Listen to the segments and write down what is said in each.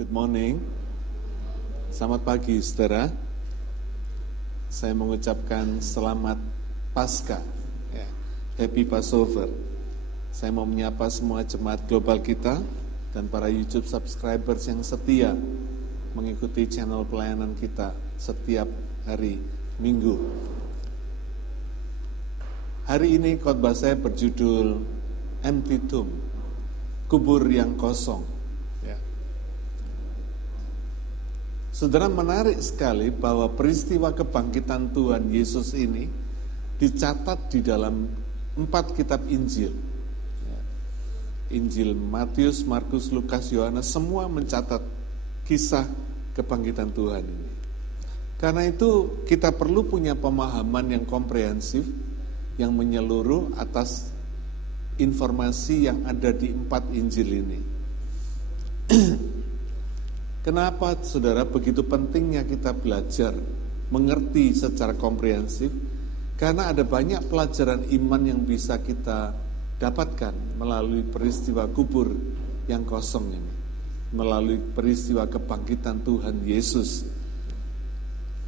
Good morning. Selamat pagi, saudara. Saya mengucapkan selamat Paskah, Happy Passover. Saya mau menyapa semua jemaat global kita dan para YouTube subscribers yang setia mengikuti channel pelayanan kita setiap hari Minggu. Hari ini khotbah saya berjudul Empty Tomb, kubur yang kosong. Saudara, menarik sekali bahwa peristiwa kebangkitan Tuhan Yesus ini dicatat di dalam 4 kitab Injil. Injil Matius, Markus, Lukas, Yohanes, semua mencatat kisah kebangkitan Tuhan ini. Karena itu kita perlu punya pemahaman yang komprehensif, yang menyeluruh atas informasi yang ada di 4 Injil ini. Kenapa, saudara, begitu pentingnya kita belajar, mengerti secara komprehensif? Karena ada banyak pelajaran iman yang bisa kita dapatkan melalui peristiwa kubur yang kosong ini, melalui peristiwa kebangkitan Tuhan Yesus.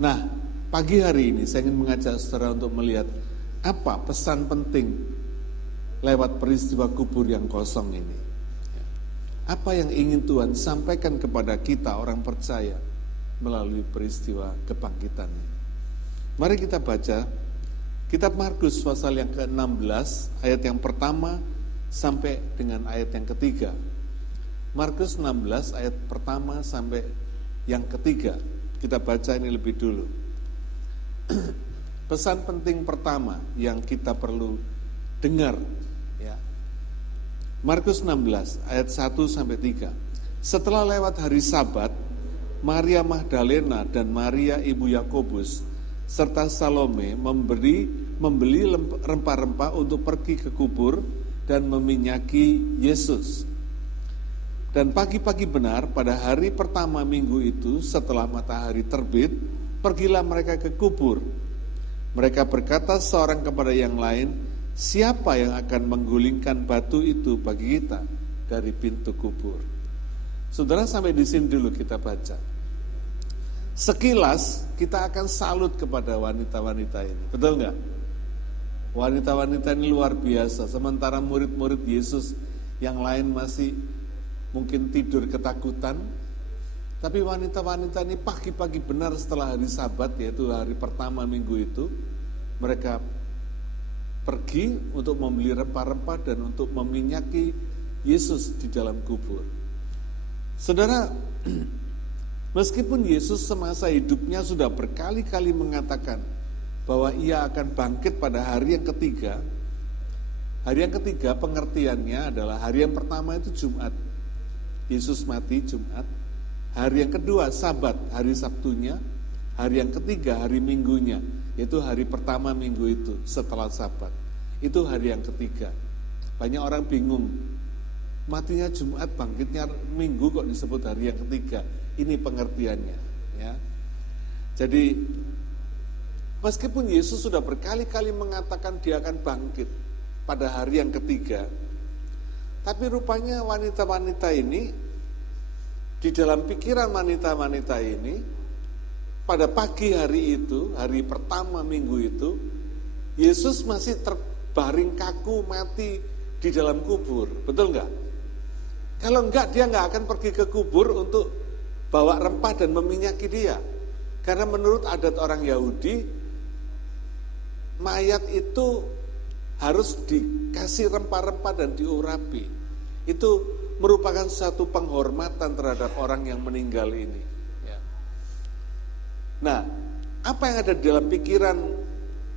Nah, pagi hari ini saya ingin mengajak saudara untuk melihat apa pesan penting lewat peristiwa kubur yang kosong ini. Apa yang ingin Tuhan sampaikan kepada kita orang percaya melalui peristiwa kebangkitan ini. Mari kita baca kitab Markus pasal yang ke-16 ayat yang pertama sampai dengan ayat yang ketiga. Markus 16 ayat pertama sampai yang ketiga. Kita baca ini lebih dulu. Pesan penting pertama yang kita perlu dengar, ya. Markus 16 ayat 1 sampai 3. Setelah lewat hari Sabat, Maria Magdalena dan Maria ibu Yakobus serta Salome membeli rempah-rempah untuk pergi ke kubur dan meminyaki Yesus. Dan pagi-pagi benar pada hari pertama minggu itu setelah matahari terbit, pergilah mereka ke kubur. Mereka berkata seorang kepada yang lain, siapa yang akan menggulingkan batu itu bagi kita dari pintu kubur? Saudara, sampai di sini dulu kita baca. Sekilas kita akan salut kepada wanita-wanita ini, betul nggak? Wanita-wanita ini luar biasa. Sementara murid-murid Yesus yang lain masih mungkin tidur ketakutan, tapi wanita-wanita ini pagi-pagi benar setelah hari Sabat, yaitu hari pertama minggu itu, mereka pergi untuk membeli rempah-rempah dan untuk meminyaki Yesus di dalam kubur. Saudara, meskipun Yesus semasa hidupnya sudah berkali-kali mengatakan bahwa ia akan bangkit pada hari yang ketiga. Hari yang ketiga pengertiannya adalah hari yang pertama itu Jumat. Yesus mati Jumat. Hari yang kedua Sabat, hari Sabtunya. Hari yang ketiga hari Minggunya, yaitu hari pertama minggu itu setelah Sabat. Itu hari yang ketiga. Banyak orang bingung, matinya Jumat, bangkitnya Minggu kok disebut hari yang ketiga. Ini pengertiannya, ya. Jadi meskipun Yesus sudah berkali-kali mengatakan dia akan bangkit pada hari yang ketiga, tapi rupanya wanita-wanita ini, di dalam pikiran wanita-wanita ini, pada pagi hari itu, hari pertama minggu itu, Yesus masih terbaring kaku mati di dalam kubur, betul enggak? Kalau enggak, dia enggak akan pergi ke kubur untuk bawa rempah dan meminyaki dia. Karena menurut adat orang Yahudi, mayat itu harus dikasih rempah-rempah dan diurapi. Itu merupakan satu penghormatan terhadap orang yang meninggal ini. Nah, apa yang ada di dalam pikiran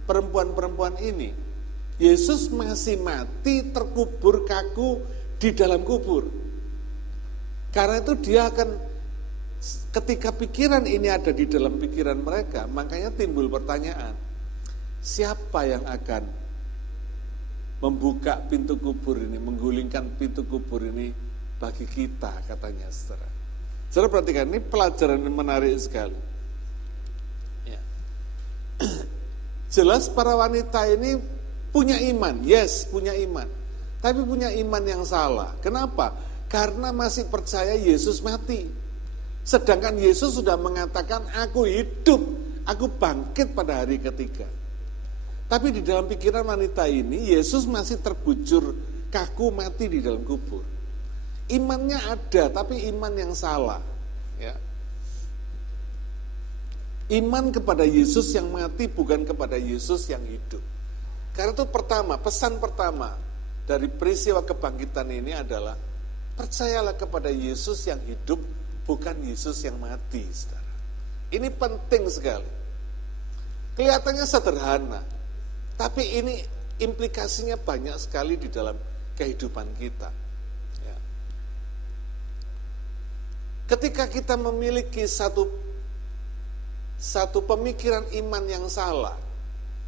perempuan-perempuan ini? Yesus masih mati terkubur kaku di dalam kubur. Karena itu dia akan, ketika pikiran ini ada di dalam pikiran mereka, makanya timbul pertanyaan, siapa yang akan membuka pintu kubur ini, menggulingkan pintu kubur ini bagi kita, katanya saudara. Saudara perhatikan, ini pelajaran yang menarik sekali. Jelas para wanita ini punya iman, yes, punya iman. Tapi punya iman yang salah. Kenapa? Karena masih percaya Yesus mati. Sedangkan Yesus sudah mengatakan, aku hidup, aku bangkit pada hari ketiga. Tapi di dalam pikiran wanita ini, Yesus masih terbujur kaku mati di dalam kubur. Imannya ada, tapi iman yang salah. Ya. Iman kepada Yesus yang mati, bukan kepada Yesus yang hidup. Karena itu pertama, pesan pertama dari peristiwa kebangkitan ini adalah, percayalah kepada Yesus yang hidup, bukan Yesus yang mati. Saudara. Ini penting sekali. Kelihatannya sederhana, tapi ini implikasinya banyak sekali di dalam kehidupan kita. Ya. Ketika kita memiliki satu pemikiran iman yang salah,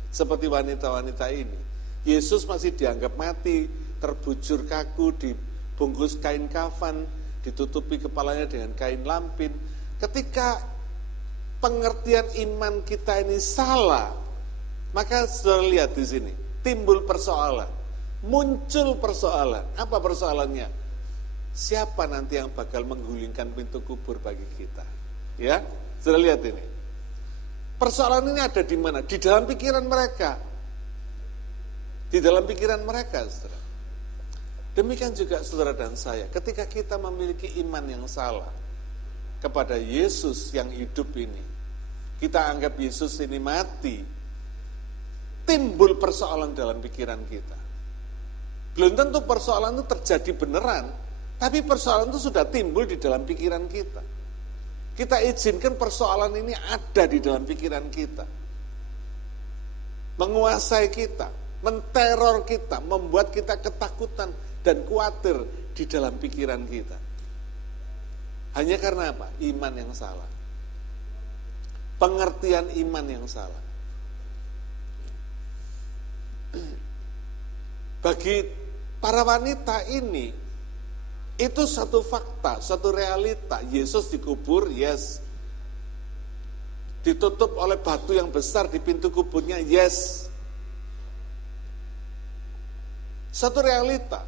seperti wanita-wanita ini, Yesus masih dianggap mati, terbujur kaku, dibungkus kain kafan, ditutupi kepalanya dengan kain lampin. Ketika pengertian iman kita ini salah, maka saudara lihat di sini, timbul persoalan, muncul persoalan. Apa persoalannya? Siapa nanti yang bakal menggulingkan pintu kubur bagi kita? Ya, saudara lihat ini. Persoalan ini ada di mana? Di dalam pikiran mereka. Di dalam pikiran mereka, saudara. Demikian juga saudara dan saya, ketika kita memiliki iman yang salah kepada Yesus yang hidup ini, kita anggap Yesus ini mati, timbul persoalan dalam pikiran kita. Belum tentu persoalan itu terjadi beneran, tapi persoalan itu sudah timbul di dalam pikiran kita. Kita izinkan persoalan ini ada di dalam pikiran kita, menguasai kita, menteror kita, membuat kita ketakutan dan khawatir di dalam pikiran kita. Hanya karena apa? Iman yang salah. Pengertian iman yang salah. Bagi para wanita ini, itu satu fakta, satu realita. Yesus dikubur, yes. Ditutup oleh batu yang besar di pintu kuburnya, yes. Satu realita.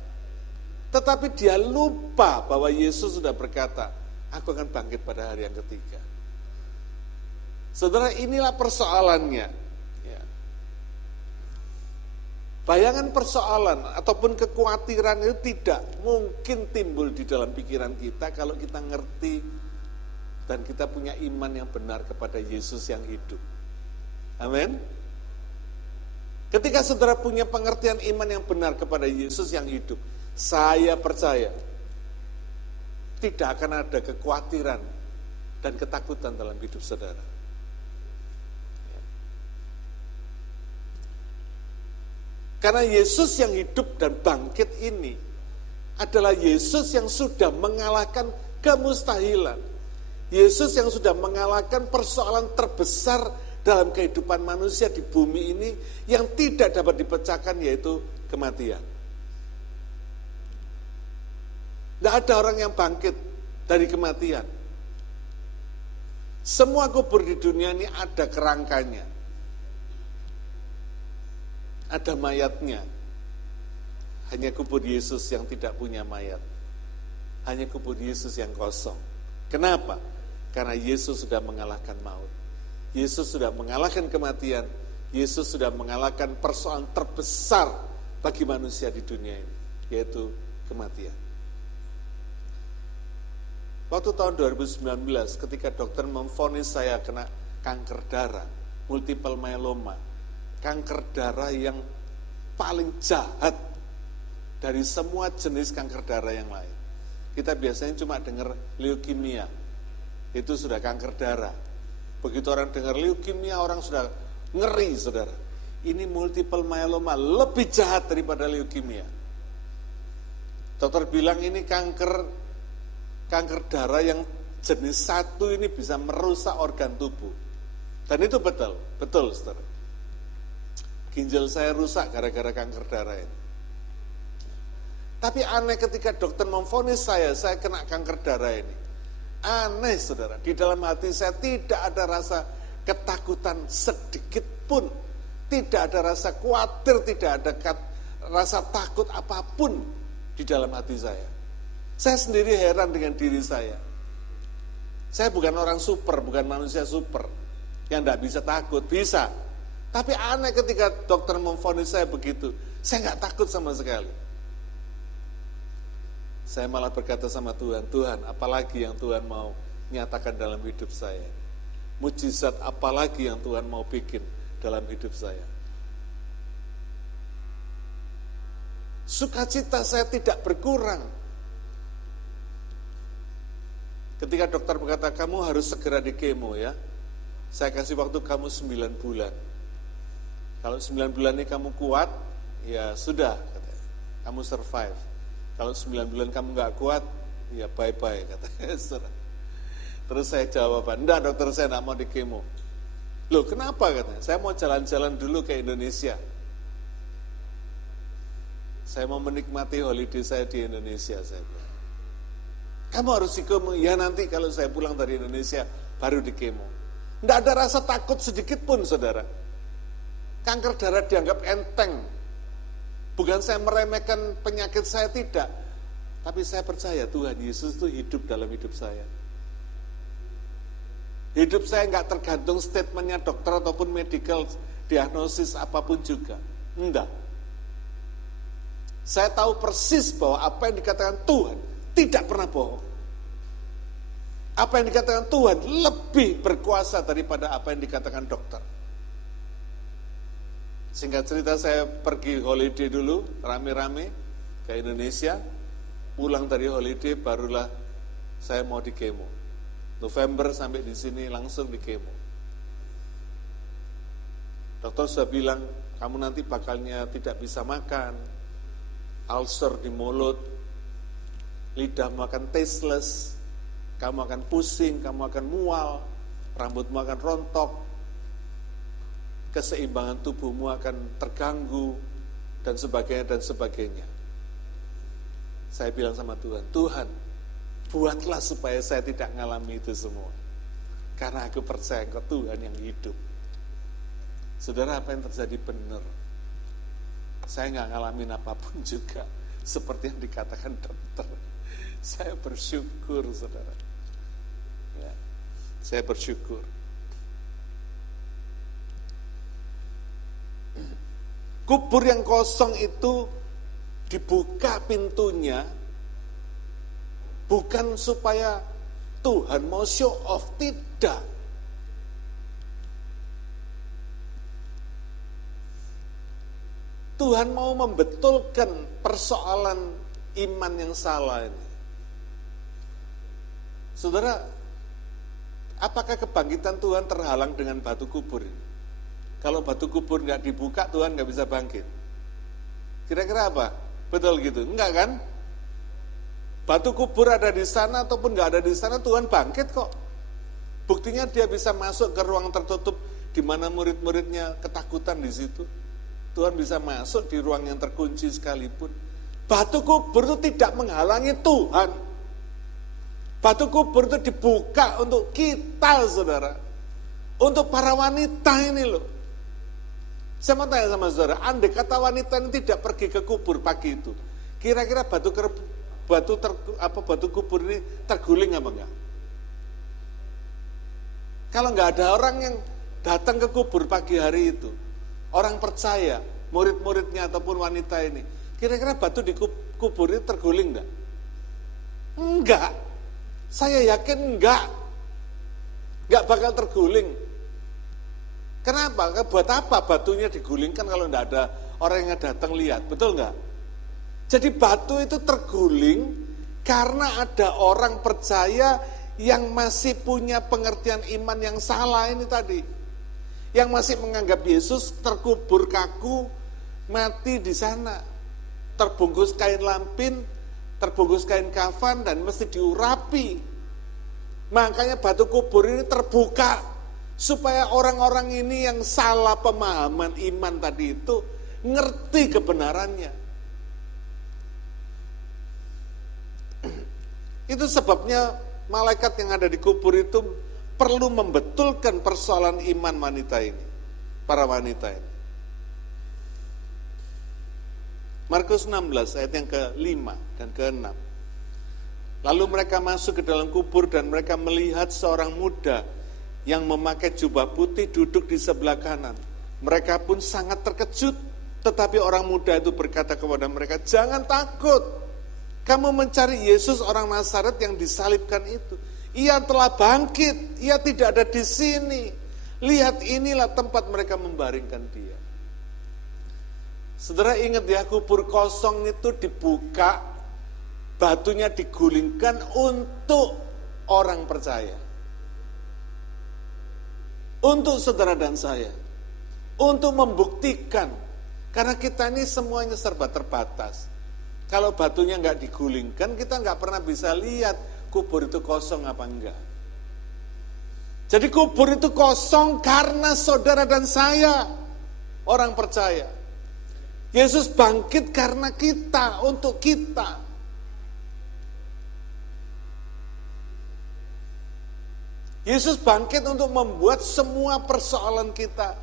Tetapi dia lupa bahwa Yesus sudah berkata, aku akan bangkit pada hari yang ketiga. Saudara, inilah persoalannya. Ya. Bayangan persoalan ataupun kekhawatiran itu tidak mungkin timbul di dalam pikiran kita kalau kita ngerti dan kita punya iman yang benar kepada Yesus yang hidup. Amin. Ketika saudara punya pengertian iman yang benar kepada Yesus yang hidup, saya percaya tidak akan ada kekhawatiran dan ketakutan dalam hidup saudara. Karena Yesus yang hidup dan bangkit ini adalah Yesus yang sudah mengalahkan kemustahilan. Yesus yang sudah mengalahkan persoalan terbesar dalam kehidupan manusia di bumi ini yang tidak dapat dipecahkan, yaitu kematian. Tidak ada orang yang bangkit dari kematian. Semua kubur di dunia ini ada kerangkanya. Ada mayatnya. Hanya kubur Yesus yang tidak punya mayat. Hanya kubur Yesus yang kosong. Kenapa? Karena Yesus sudah mengalahkan maut. Yesus sudah mengalahkan kematian. Yesus sudah mengalahkan persoalan terbesar bagi manusia di dunia ini, yaitu kematian. Waktu tahun 2019 ketika dokter memvonis saya kena kanker darah, multiple myeloma, kanker darah yang paling jahat dari semua jenis kanker darah yang lain. Kita biasanya cuma dengar leukemia, itu sudah kanker darah. Begitu orang dengar leukemia, orang sudah ngeri, saudara. Ini multiple myeloma, lebih jahat daripada leukemia. Dokter bilang ini kanker darah yang jenis 1 ini bisa merusak organ tubuh. Dan itu betul, saudara. Ginjal saya rusak gara-gara kanker darah ini. Tapi aneh ketika dokter memvonis saya kena kanker darah ini. Aneh, saudara, di dalam hati saya tidak ada rasa ketakutan sedikit pun. Tidak ada rasa khawatir, tidak ada rasa takut apapun di dalam hati saya. Saya sendiri heran dengan diri saya. Saya bukan orang super, bukan manusia super yang tidak bisa takut, bisa. Tapi aneh ketika dokter memvonis saya begitu, saya nggak takut sama sekali. Saya malah berkata sama Tuhan, Tuhan apalagi yang Tuhan mau nyatakan dalam hidup saya? Mujizat apalagi yang Tuhan mau bikin dalam hidup saya? Sukacita saya tidak berkurang. Ketika dokter berkata, kamu harus segera di kemo ya. Saya kasih waktu kamu 9 bulan. Kalau 9 bulan ini kamu kuat, ya sudah, katanya. Kamu survive. Kalau 9 bulan kamu nggak kuat, ya bye-bye, katanya. Terus saya jawab, enggak dokter, saya nggak mau di kemo. Loh kenapa, katanya? Saya mau jalan-jalan dulu ke Indonesia. Saya mau menikmati holiday saya di Indonesia, saya bilang. Kamu harus di kemo, ya nanti kalau saya pulang dari Indonesia, baru di kemo. Tidak ada rasa takut sedikit pun, saudara. Kanker darah dianggap enteng. Bukan saya meremehkan penyakit saya, tidak. Tapi saya percaya Tuhan Yesus itu hidup dalam hidup saya. Hidup saya nggak tergantung statementnya dokter ataupun medical diagnosis apapun juga. Enggak. Saya tahu persis bahwa apa yang dikatakan Tuhan tidak pernah bohong. Apa yang dikatakan Tuhan lebih berkuasa daripada apa yang dikatakan dokter. Singkat cerita, saya pergi holiday dulu, rame-rame ke Indonesia. Pulang dari holiday, barulah saya mau di kemo. November sampai di sini langsung di kemo. Dokter sudah bilang, kamu nanti bakalnya tidak bisa makan, ulcer di mulut, lidah makan tasteless, kamu akan pusing, kamu akan mual, rambutmu akan rontok, keseimbangan tubuhmu akan terganggu, dan sebagainya, dan sebagainya. Saya bilang sama Tuhan, Tuhan, buatlah supaya saya tidak mengalami itu semua. Karena aku percaya Engkau Tuhan yang hidup. Saudara, apa yang terjadi benar. Saya nggak ngalamin apapun juga, seperti yang dikatakan dokter. Saya bersyukur, saudara. Ya, saya bersyukur. Kubur yang kosong itu dibuka pintunya, bukan supaya Tuhan mau show off, tidak. Tuhan mau membetulkan persoalan iman yang salah ini. Saudara, apakah kebangkitan Tuhan terhalang dengan batu kubur ini? Kalau batu kubur nggak dibuka, Tuhan nggak bisa bangkit. Kira-kira apa? Betul gitu? Enggak kan? Batu kubur ada di sana ataupun nggak ada di sana, Tuhan bangkit kok. Buktinya dia bisa masuk ke ruang tertutup di mana murid-muridnya ketakutan di situ. Tuhan bisa masuk di ruang yang terkunci sekalipun. Batu kubur itu tidak menghalangi Tuhan. Batu kubur itu dibuka untuk kita, saudara. Untuk para wanita ini loh. Saya mau tanya sama saudara, andai kata wanita ini tidak pergi ke kubur pagi itu, kira-kira batu kubur ini terguling apa enggak? Kalau enggak ada orang yang datang ke kubur pagi hari itu, orang percaya, murid-muridnya ataupun wanita ini, kira-kira batu di kubur ini terguling enggak? Enggak. Saya yakin enggak bakal terguling. Kenapa? Buat apa batunya digulingkan kalau enggak ada orang yang datang lihat, betul enggak? Jadi batu itu terguling karena ada orang percaya yang masih punya pengertian iman yang salah ini tadi. Yang masih menganggap Yesus terkubur kaku, mati di sana. Terbungkus kain lampin, terbungkus kain kafan dan mesti diurapi. Makanya batu kubur ini terbuka supaya orang-orang ini yang salah pemahaman iman tadi itu ngerti kebenarannya. Itu sebabnya malaikat yang ada di kubur itu perlu membetulkan persoalan iman wanita ini, para wanita ini. Markus 16 ayat yang ke-5 dan ke-6. Lalu mereka masuk ke dalam kubur dan mereka melihat seorang muda yang memakai jubah putih duduk di sebelah kanan. Mereka pun sangat terkejut, tetapi orang muda itu berkata kepada mereka, "Jangan takut, kamu mencari Yesus orang Nazaret yang disalibkan itu. Ia telah bangkit, ia tidak ada di sini. Lihat, inilah tempat mereka membaringkan dia." Saudara ingat ya, kubur kosong itu dibuka, batunya digulingkan untuk orang percaya. Untuk saudara dan saya. Untuk membuktikan. Karena kita ini semuanya serba terbatas. Kalau batunya nggak digulingkan, kita nggak pernah bisa lihat kubur itu kosong apa enggak. Jadi kubur itu kosong karena saudara dan saya, orang percaya. Yesus bangkit karena kita, untuk kita. Yesus bangkit untuk membuat semua persoalan kita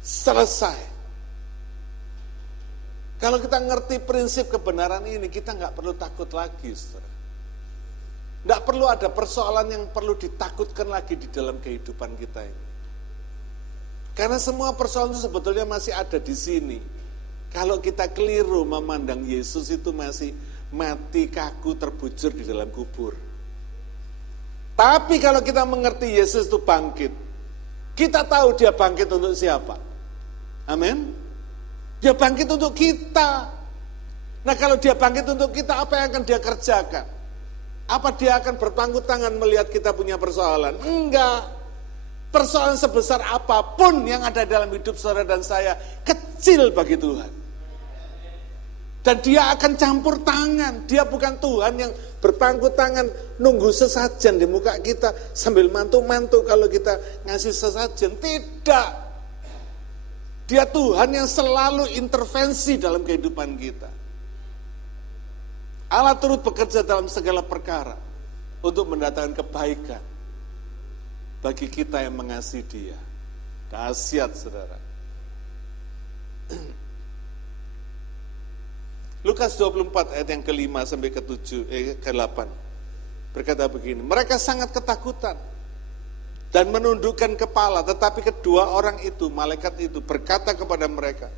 selesai. Kalau kita ngerti prinsip kebenaran ini, kita nggak perlu takut lagi, saudara. Nggak perlu ada persoalan yang perlu ditakutkan lagi di dalam kehidupan kita ini. Karena semua persoalan itu sebetulnya masih ada di sini. Kalau kita keliru memandang Yesus itu masih mati kaku terbujur di dalam kubur. Tapi kalau kita mengerti Yesus itu bangkit, kita tahu dia bangkit untuk siapa? Amin. Dia bangkit untuk kita. Nah kalau dia bangkit untuk kita, apa yang akan dia kerjakan? Apa dia akan berpangku tangan melihat kita punya persoalan? Enggak. Persoalan sebesar apapun yang ada dalam hidup saudara dan saya, kecil bagi Tuhan. Dan dia akan campur tangan. Dia bukan Tuhan yang berpangku tangan nunggu sesajen di muka kita sambil mantu-mantu kalau kita ngasih sesajen. Tidak. Dia Tuhan yang selalu intervensi dalam kehidupan kita. Allah turut bekerja dalam segala perkara untuk mendatangkan kebaikan bagi kita yang mengasihi Dia. Dahsyat, saudara. Lukas 24 ayat yang ke-5 sampai ke-8 berkata begini, mereka sangat ketakutan dan menundukkan kepala, tetapi kedua orang itu, malaikat itu berkata kepada mereka,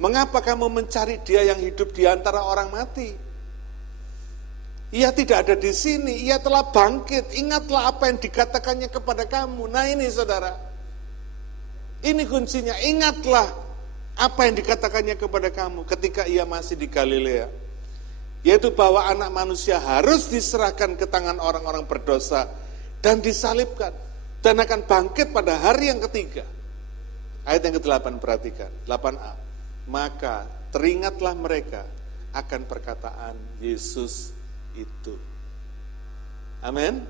mengapa kamu mencari dia yang hidup di antara orang mati? Ia tidak ada di sini, ia telah bangkit, ingatlah apa yang dikatakannya kepada kamu. Nah ini saudara, ini kuncinya, ingatlah apa yang dikatakannya kepada kamu ketika ia masih di Galilea, yaitu bahwa anak manusia harus diserahkan ke tangan orang-orang berdosa dan disalibkan dan akan bangkit pada hari yang ketiga. Ayat yang ke-8 perhatikan, 8a. Maka teringatlah mereka akan perkataan Yesus itu. Amin.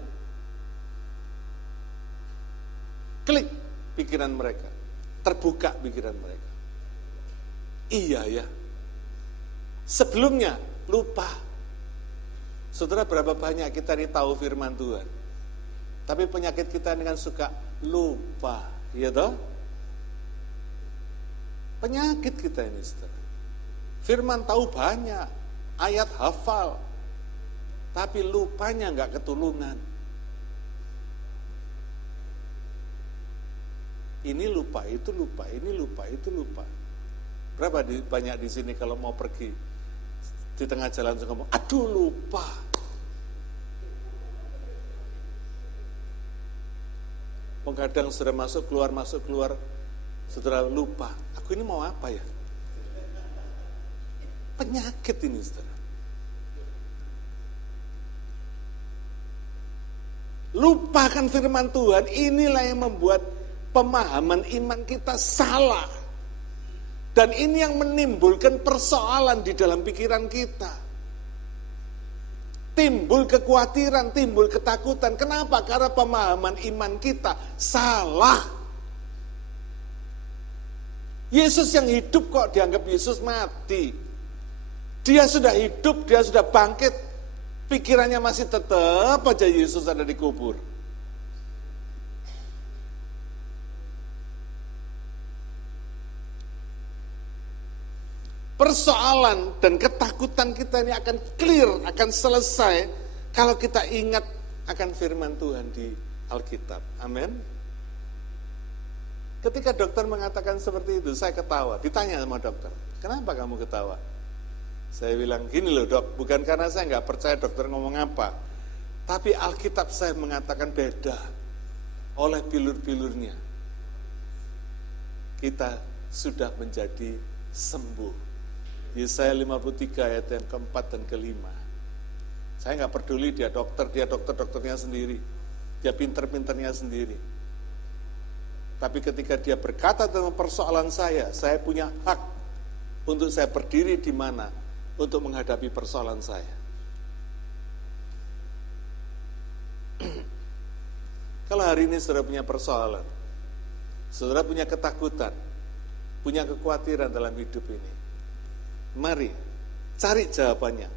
Klik pikiran mereka, terbuka pikiran mereka. Iya ya, sebelumnya lupa. Saudara, berapa banyak kita ini tahu firman Tuhan, tapi penyakit kita ini kan suka lupa, iya toh? Penyakit kita ini, saudara. Firman tahu banyak, ayat hafal, tapi lupanya nggak ketulungan. Ini lupa, itu lupa, ini lupa, itu lupa. Berapa banyak di sini kalau mau pergi di tengah jalan suka ngomong, aduh lupa. Kadang sudah masuk keluar, saudara lupa. Aku ini mau apa ya? Penyakit ini, saudara. Lupakan firman Tuhan, inilah yang membuat pemahaman iman kita salah. Dan ini yang menimbulkan persoalan di dalam pikiran kita. Timbul kekhawatiran, timbul ketakutan. Kenapa? Karena pemahaman iman kita salah. Yesus yang hidup kok dianggap Yesus mati. Dia sudah hidup, dia sudah bangkit. Pikirannya masih tetap aja Yesus ada di kubur. Persoalan dan ketakutan kita ini akan clear, akan selesai Kalau kita ingat akan firman Tuhan di Alkitab. Amin. Ketika dokter mengatakan seperti itu, saya ketawa. Ditanya sama dokter, kenapa kamu ketawa? Saya bilang, gini loh dok, bukan karena saya nggak percaya dokter ngomong apa. Tapi Alkitab saya mengatakan beda. Oleh bilur-bilurnya, kita sudah menjadi sembuh. Yesaya 53 ayat yang keempat dan kelima. Saya nggak peduli dia dokternya sendiri. Dia pinter-pinternya sendiri. Tapi ketika dia berkata tentang persoalan saya punya hak untuk saya berdiri di mana untuk menghadapi persoalan saya. Kalau hari ini saudara punya persoalan, saudara punya ketakutan, punya kekhawatiran dalam hidup ini, mari cari jawabannya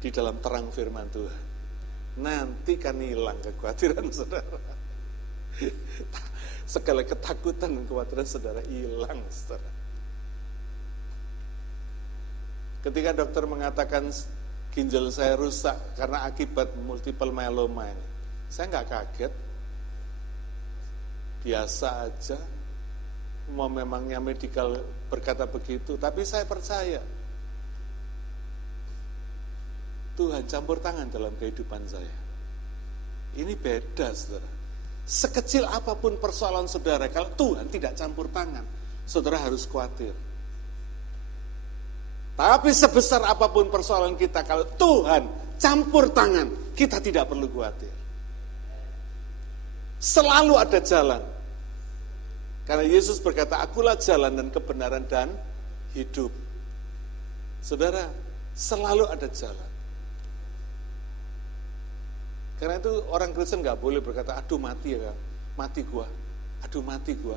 di dalam terang firman Tuhan. Nanti kan hilang kekhawatiran saudara. Segala ketakutan dan kekhawatiran saudara hilang, saudara. Ketika dokter mengatakan ginjal saya rusak karena akibat multiple myeloma ini, saya nggak kaget. Biasa aja, mau memangnya medikal berkata begitu, tapi saya percaya Tuhan campur tangan dalam kehidupan saya. Ini beda, saudara. Sekecil apapun persoalan saudara, kalau Tuhan tidak campur tangan, saudara harus khawatir. Tapi sebesar apapun persoalan kita, kalau Tuhan campur tangan, kita tidak perlu khawatir. Selalu ada jalan. Karena Yesus berkata, akulah jalan dan kebenaran dan hidup. Saudara, selalu ada jalan. Karena itu orang Kristen gak boleh berkata, aduh mati ya, mati gua, aduh mati gua,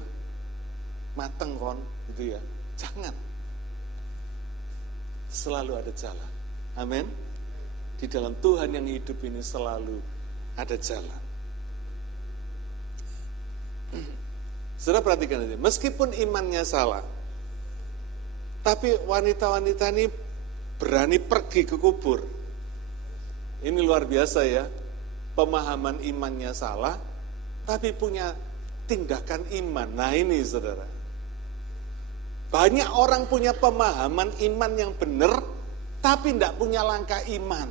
mateng kon, gitu ya. Jangan. Selalu ada jalan. Amin. Di dalam Tuhan yang hidup ini selalu ada jalan. Saudara perhatikan ini, meskipun imannya salah, tapi wanita-wanita ini berani pergi ke kubur. Ini luar biasa ya, pemahaman imannya salah, tapi punya tindakan iman. Nah ini saudara, banyak orang punya pemahaman iman yang benar, tapi tidak punya langkah iman,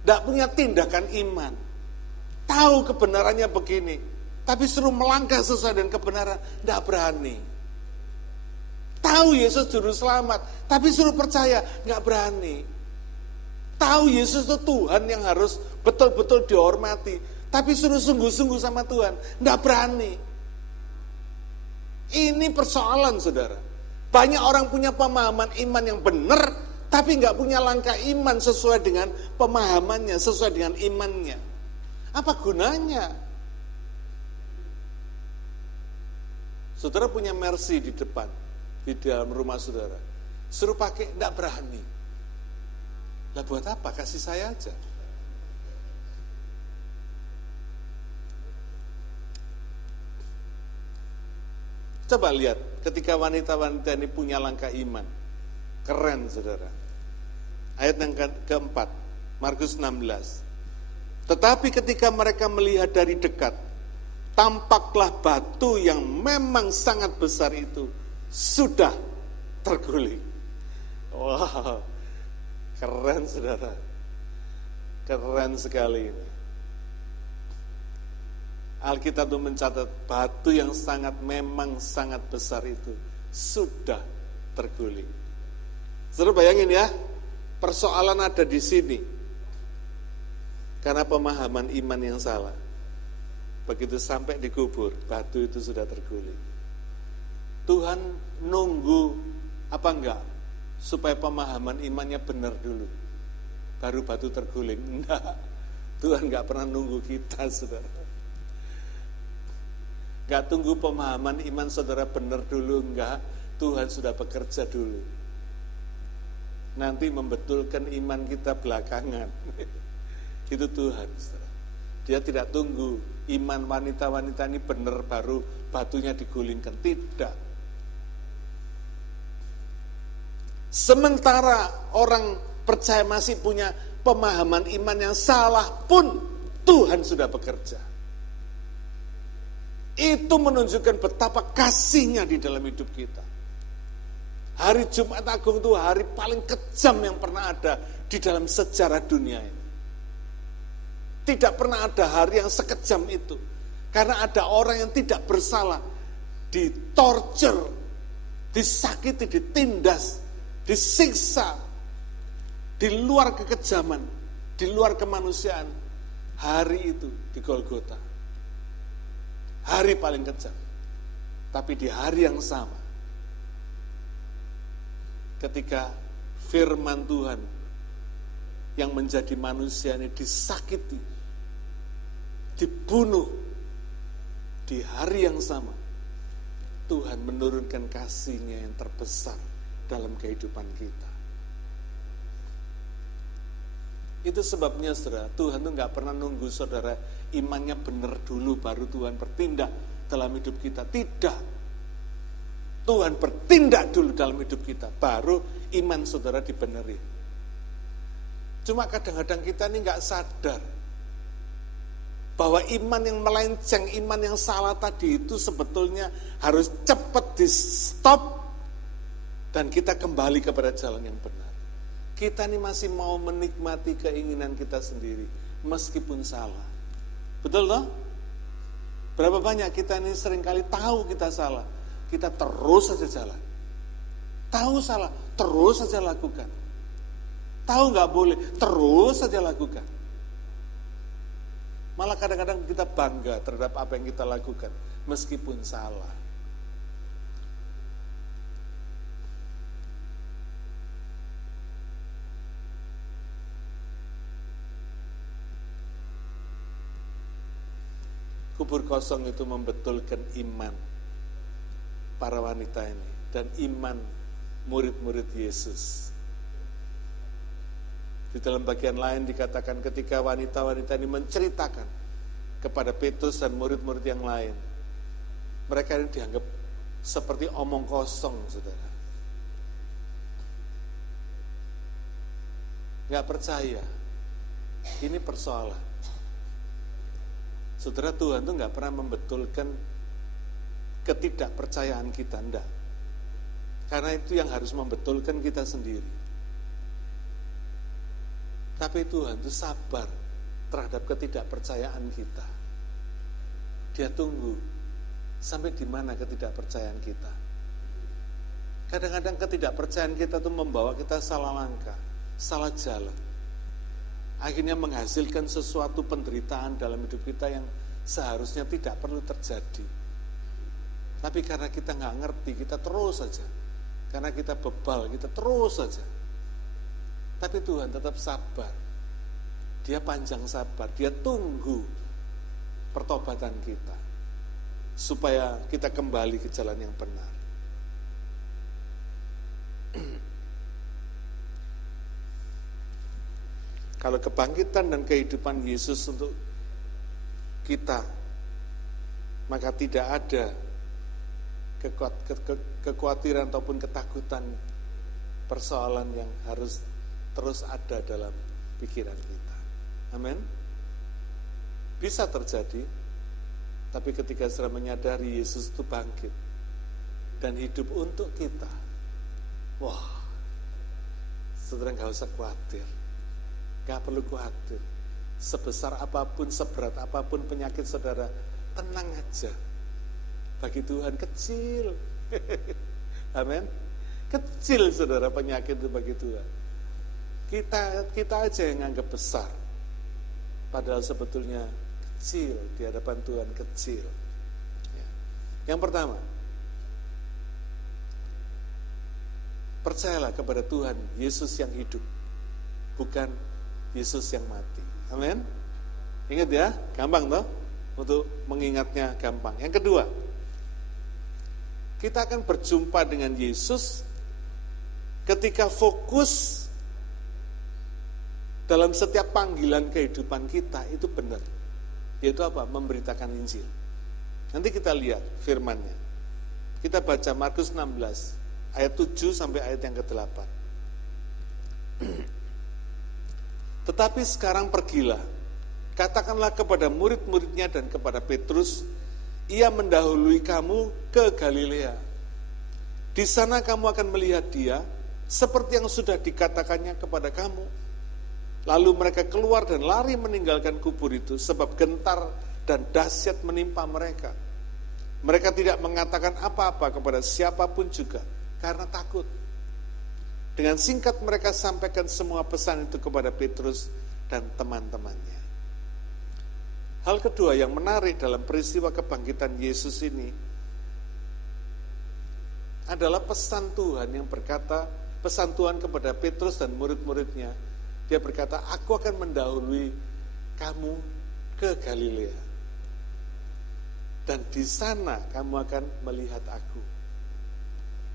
tidak punya tindakan iman. Tahu kebenarannya begini, tapi suruh melangkah sesuai dengan kebenaran, tidak berani. Tahu Yesus juru selamat, tapi suruh percaya, nggak berani. Tahu Yesus itu Tuhan yang harus betul-betul dihormati, tapi suruh sungguh-sungguh sama Tuhan, nggak berani. Ini persoalan saudara. Banyak orang punya pemahaman iman yang benar, tapi nggak punya langkah iman sesuai dengan pemahamannya, sesuai dengan imannya. Apa gunanya? Saudara punya Mercy di depan, di dalam rumah saudara. Suruh pakai, enggak berani. Lah buat apa? Kasih saya aja. Coba lihat, ketika wanita-wanita ini punya langkah iman. Keren saudara. Ayat yang keempat, Markus 16. Tetapi ketika mereka melihat dari dekat, tampaklah batu yang memang sangat besar itu sudah terguling. Wow, keren saudara. Keren sekali ini. Alkitab itu mencatat batu yang memang sangat besar itu sudah terguling. Saudara bayangin ya, persoalan ada di sini. Karena pemahaman iman yang salah. Begitu sampai dikubur, batu itu sudah terguling. Tuhan nunggu apa enggak? Supaya pemahaman imannya benar dulu. Baru batu terguling. Enggak. Tuhan enggak pernah nunggu kita, saudara. Enggak tunggu pemahaman iman saudara benar dulu, enggak. Tuhan sudah bekerja dulu. Nanti membetulkan iman kita belakangan. Itu Tuhan, saudara. Dia tidak tunggu iman wanita-wanita ini benar baru batunya digulingkan. Tidak. Sementara orang percaya masih punya pemahaman iman yang salah pun Tuhan sudah bekerja. Itu menunjukkan betapa kasih-Nya di dalam hidup kita. Hari Jumat Agung itu hari paling kejam yang pernah ada di dalam sejarah dunia ini. Tidak pernah ada hari yang sekejam itu. Karena ada orang yang tidak bersalah, ditorture, disakiti, ditindas, disiksa, di luar kekejaman, di luar kemanusiaan. Hari itu di Golgota, hari paling kejam. Tapi di hari yang sama, ketika firman Tuhan yang menjadi manusia ini disakiti, dibunuh, di hari yang sama Tuhan menurunkan kasih-Nya yang terbesar dalam kehidupan kita. Itu sebabnya saudara, Tuhan itu gak pernah nunggu saudara imannya benar dulu baru Tuhan bertindak dalam hidup kita. Tidak. Tuhan bertindak dulu dalam hidup kita, baru iman saudara dibenerin. Cuma kadang-kadang kita ini gak sadar bahwa iman yang melenceng, iman yang salah tadi itu sebetulnya harus cepat di stop dan kita kembali kepada jalan yang benar. Kita ini masih mau menikmati keinginan kita sendiri, meskipun salah. Betul toh? Berapa banyak kita ini seringkali tahu kita salah, kita terus saja jalan. Tahu salah, terus saja lakukan. Tahu nggak boleh, terus saja lakukan. Malah kadang-kadang kita bangga terhadap apa yang kita lakukan, meskipun salah. Kubur kosong itu membetulkan iman para wanita ini dan iman murid-murid Yesus. Di dalam bagian lain dikatakan ketika wanita-wanita ini menceritakan kepada Petrus dan murid-murid yang lain, mereka ini dianggap seperti omong kosong, saudara. Nggak percaya. Ini persoalan. Saudara, Tuhan itu nggak pernah membetulkan ketidakpercayaan kita, enggak. Karena itu yang harus membetulkan kita sendiri. Tapi Tuhan itu sabar terhadap ketidakpercayaan kita. Dia tunggu sampai di mana ketidakpercayaan kita. Kadang-kadang ketidakpercayaan kita itu membawa kita salah langkah, salah jalan. Akhirnya menghasilkan sesuatu penderitaan dalam hidup kita yang seharusnya tidak perlu terjadi. Tapi karena kita nggak ngerti, kita terus saja. Karena kita bebal, kita terus saja. Tapi Tuhan tetap sabar. Dia panjang sabar, Dia tunggu pertobatan kita. Supaya kita kembali ke jalan yang benar. Kalau kebangkitan dan kehidupan Yesus untuk kita, maka tidak ada kekhawatiran ataupun ketakutan persoalan yang harus terus ada dalam pikiran kita. Amin. Bisa terjadi, tapi ketika sudah menyadari Yesus itu bangkit dan hidup untuk kita, wah, saudara nggak usah khawatir. Gak perlu khawatir. Sebesar apapun, seberat apapun penyakit saudara, tenang aja. Bagi Tuhan kecil. Amin. Kecil saudara penyakit itu bagi Tuhan. Kita aja yang anggap besar. Padahal sebetulnya kecil di hadapan Tuhan, kecil. Ya. Yang pertama, percayalah kepada Tuhan Yesus yang hidup, bukan Yesus yang mati. Amin. Ingat ya, gampang toh? Untuk mengingatnya gampang. Yang kedua, kita akan berjumpa dengan Yesus ketika fokus dalam setiap panggilan kehidupan kita itu benar. Yaitu apa? Memberitakan Injil. Nanti kita lihat firman-Nya. Kita baca Markus 16 ayat 7 sampai ayat yang ke-8. Tetapi sekarang pergilah, katakanlah kepada murid-muridnya dan kepada Petrus, ia mendahului kamu ke Galilea. Di sana kamu akan melihat dia, seperti yang sudah dikatakannya kepada kamu. Lalu mereka keluar dan lari meninggalkan kubur itu, sebab gentar dan dahsyat menimpa mereka. Mereka tidak mengatakan apa-apa kepada siapapun juga, karena takut. Dengan singkat mereka sampaikan semua pesan itu kepada Petrus dan teman-temannya. Hal kedua yang menarik dalam peristiwa kebangkitan Yesus ini adalah pesan Tuhan yang berkata, pesan Tuhan kepada Petrus dan murid-muridnya. Dia berkata, aku akan mendahului kamu ke Galilea. Dan di sana kamu akan melihat aku.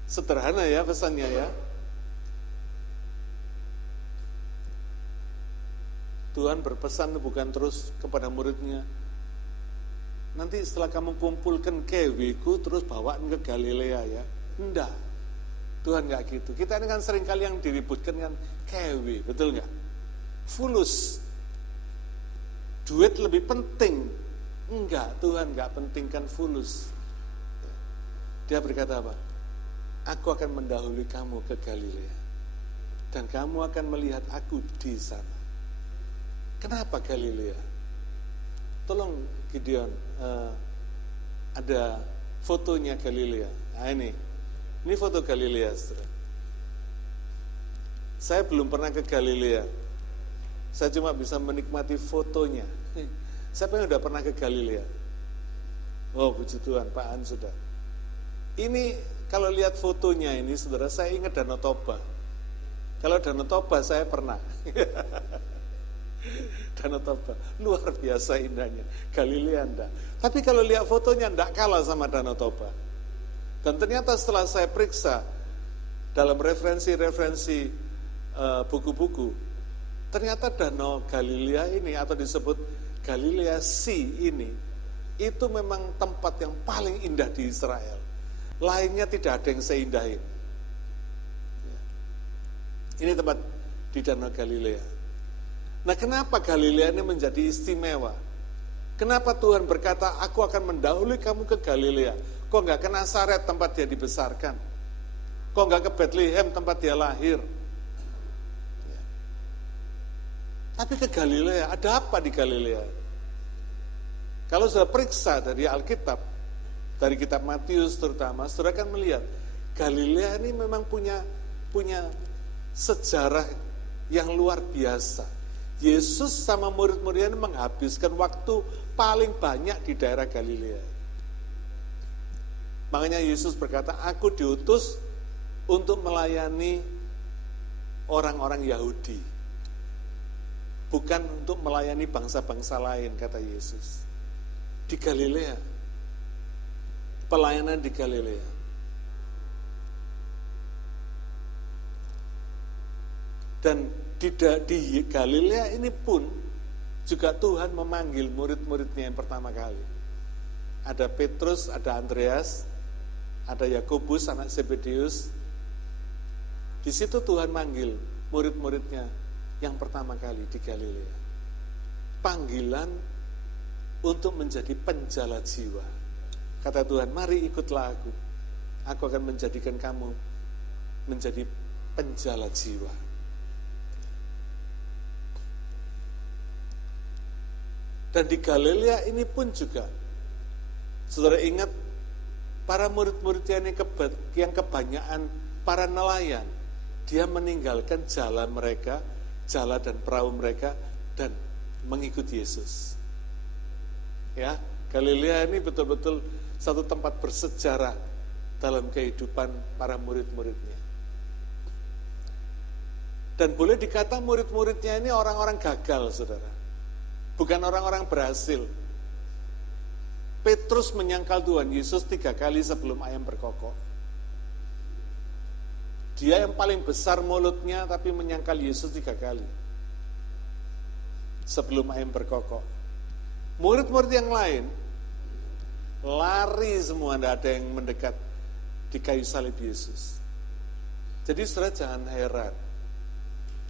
Sederhana ya pesannya ya. Tuhan berpesan bukan terus kepada muridnya, nanti setelah kamu kumpulkan keweku terus bawaan ke Galilea ya. Enggak, Tuhan enggak gitu. Kita ini kan sering kali yang diributkan kan kewe, betul enggak? Fulus, duit lebih penting. Enggak, Tuhan enggak pentingkan fulus. Dia berkata apa? Aku akan mendahului kamu ke Galilea dan kamu akan melihat aku di sana. Kenapa Galilea? Tolong Gideon, ada fotonya Galilea. Nah ini foto Galilea. Saudara. Saya belum pernah ke Galilea. Saya cuma bisa menikmati fotonya. Siapa yang udah pernah ke Galilea? Oh puji Tuhan, Pak An sudah. Ini kalau lihat fotonya ini, saudara, saya ingat Danau Toba. Kalau Danau Toba saya pernah. Danau Toba, luar biasa indahnya. Galilea enggak. Tapi kalau lihat fotonya enggak kalah sama Danau Toba. Dan ternyata setelah saya periksa dalam referensi-referensi buku-buku, ternyata Danau Galilea ini atau disebut Galilea Sea ini, itu memang tempat yang paling indah di Israel. Lainnya tidak ada yang seindah ini. Ini tempat di Danau Galilea. Nah kenapa Galilea ini menjadi istimewa? Kenapa Tuhan berkata, aku akan mendahului kamu ke Galilea? Kok enggak ke Nazaret tempat dia dibesarkan? Kok enggak ke Bethlehem tempat dia lahir? Ya. Tapi ke Galilea, ada apa di Galilea? Kalau sudah periksa dari Alkitab, dari kitab Matius terutama, saudara akan melihat, Galilea ini memang punya sejarah yang luar biasa. Yesus sama murid-muridnya menghabiskan waktu paling banyak di daerah Galilea. Makanya Yesus berkata, aku diutus untuk melayani orang-orang Yahudi. Bukan untuk melayani bangsa-bangsa lain, kata Yesus. Di Galilea. Pelayanan di Galilea. Dan di Galilea ini pun juga Tuhan memanggil murid-muridnya yang pertama kali. Ada Petrus, ada Andreas, ada Yakobus anak Zebedeus. Di situ Tuhan manggil murid-muridnya yang pertama kali di Galilea. Panggilan untuk menjadi penjala jiwa. Kata Tuhan, mari ikutlah aku. Aku akan menjadikan kamu menjadi penjala jiwa. Dan di Galilea ini pun juga, saudara ingat, para murid-muridnya ini yang kebanyakan para nelayan, dia meninggalkan jala mereka, jala dan perahu mereka, dan mengikuti Yesus. Ya, Galilea ini betul-betul satu tempat bersejarah dalam kehidupan para murid-muridnya. Dan boleh dikata murid-muridnya ini orang-orang gagal, saudara. Bukan orang-orang berhasil. Petrus menyangkal Tuhan Yesus 3 kali sebelum ayam berkokok. Dia yang paling besar mulutnya tapi menyangkal Yesus 3 kali sebelum ayam berkokok. Murid-murid yang lain lari semua, tidak ada yang mendekat di kayu salib Yesus. Jadi saudara jangan heran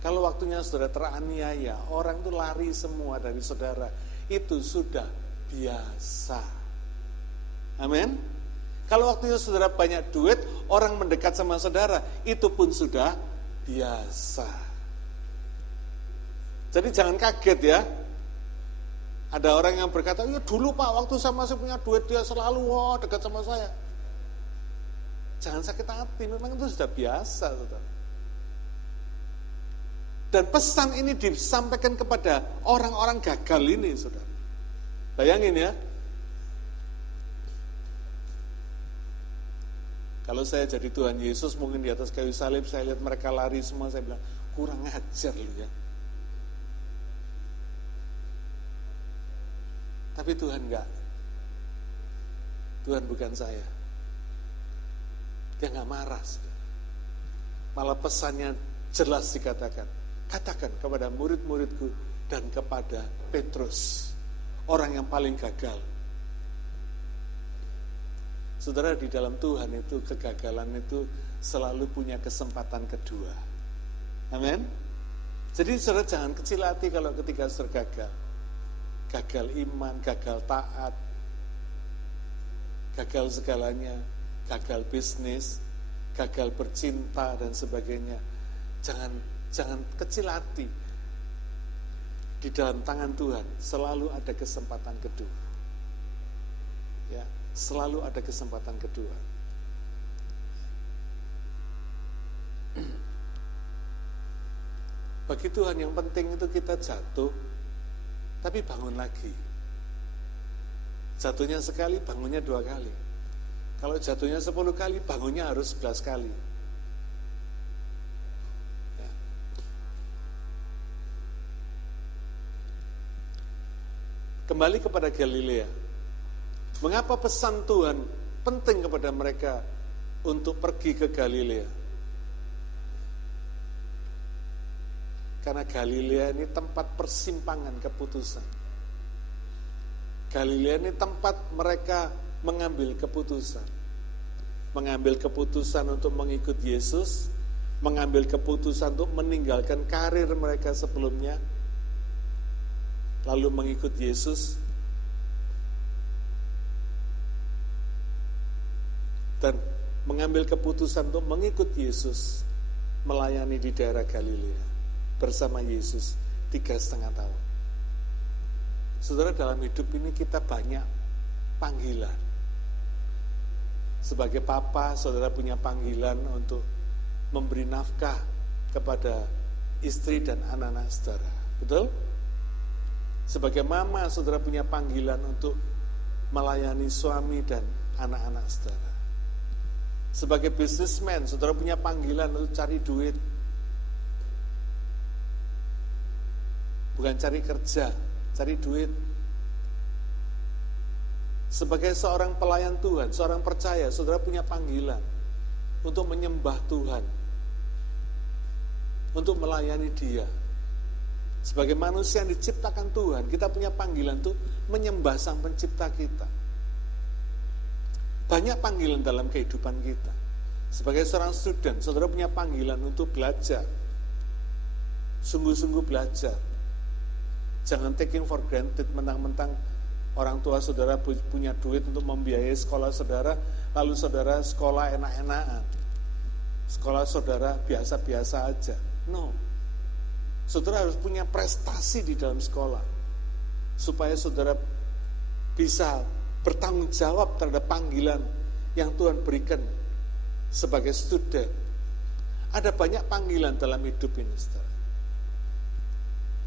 Kalau waktunya saudara teraniaya, orang itu lari semua dari saudara, itu sudah biasa. Amin. Kalau waktunya saudara banyak duit, orang mendekat sama saudara, itu pun sudah biasa. Jadi jangan kaget ya. Ada orang yang berkata, ya dulu Pak, waktu saya masih punya duit, dia selalu dekat sama saya. Jangan sakit hati, memang itu sudah biasa, saudara. Dan pesan ini disampaikan kepada orang-orang gagal ini, saudara. Bayangin ya. Kalau saya jadi Tuhan Yesus, mungkin di atas kayu salib, saya lihat mereka lari semua, saya bilang, kurang ajar lu ya. Tapi Tuhan enggak. Tuhan bukan saya. Dia enggak marah. Malah pesannya jelas dikatakan. Katakan kepada murid-muridku dan kepada Petrus, orang yang paling gagal. Saudara, di dalam Tuhan itu kegagalan itu selalu punya kesempatan kedua. Amin. Jadi saudara jangan kecil hati kalau ketika saudara gagal. Gagal iman, gagal taat, gagal segalanya, gagal bisnis, gagal bercinta dan sebagainya. Jangan kecil hati. Di dalam tangan Tuhan selalu ada kesempatan kedua. Ya, selalu ada kesempatan kedua. Bagi Tuhan yang penting itu kita jatuh, tapi bangun lagi. Jatuhnya sekali, bangunnya 2 kali. Kalau jatuhnya 10 kali, bangunnya harus 11 kali. Kembali kepada Galilea. Mengapa pesan Tuhan penting kepada mereka untuk pergi ke Galilea? Karena Galilea ini tempat persimpangan keputusan. Galilea ini tempat mereka mengambil keputusan. Mengambil keputusan untuk mengikut Yesus, mengambil keputusan untuk meninggalkan karir mereka sebelumnya, lalu mengikut Yesus, dan mengambil keputusan untuk mengikut Yesus, melayani di daerah Galilea bersama Yesus 3,5 tahun. Saudara, dalam hidup ini kita banyak panggilan. Sebagai papa, saudara punya panggilan untuk memberi nafkah kepada istri dan anak-anak saudara. Betul? Sebagai mama, saudara punya panggilan untuk melayani suami dan anak-anak saudara. Sebagai businessman, saudara punya panggilan untuk cari duit. Bukan cari kerja, cari duit. Sebagai seorang pelayan Tuhan, seorang percaya, saudara punya panggilan untuk menyembah Tuhan, untuk melayani Dia. Sebagai manusia yang diciptakan Tuhan, kita punya panggilan untuk menyembah Sang Pencipta kita. Banyak panggilan dalam kehidupan kita. Sebagai seorang student, saudara punya panggilan untuk belajar. Sungguh-sungguh belajar. Jangan taking for granted, mentang-mentang orang tua saudara punya duit untuk membiayai sekolah saudara, lalu saudara sekolah enak-enakan. Sekolah saudara biasa-biasa aja. No. Saudara harus punya prestasi di dalam sekolah, supaya saudara bisa bertanggung jawab terhadap panggilan yang Tuhan berikan sebagai student. Ada banyak panggilan dalam hidup ini, saudara.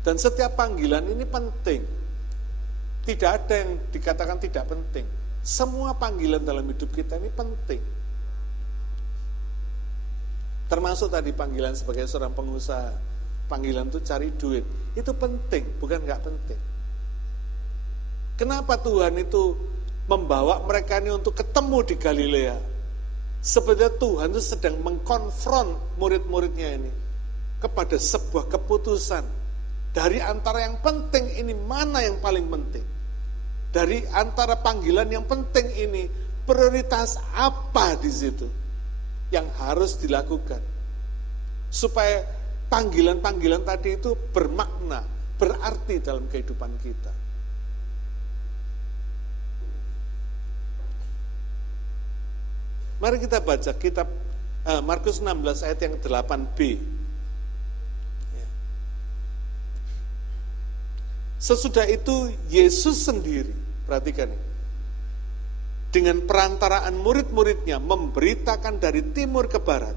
Dan setiap panggilan ini penting. Tidak ada yang dikatakan tidak penting. Semua panggilan dalam hidup kita ini penting. Termasuk tadi panggilan sebagai seorang pengusaha. Panggilan itu cari duit. Itu penting, bukan nggak penting. Kenapa Tuhan itu membawa mereka ini untuk ketemu di Galilea? Sebenarnya Tuhan itu sedang mengkonfront murid-muridnya ini kepada sebuah keputusan. Dari antara yang penting ini, mana yang paling penting? Dari antara panggilan yang penting ini, prioritas apa di situ yang harus dilakukan? Supaya panggilan-panggilan tadi itu bermakna, berarti dalam kehidupan kita. Mari kita baca kitab Markus 16 ayat yang 8b. Sesudah itu Yesus sendiri, perhatikan ini, dengan perantaraan murid-muridnya memberitakan dari timur ke barat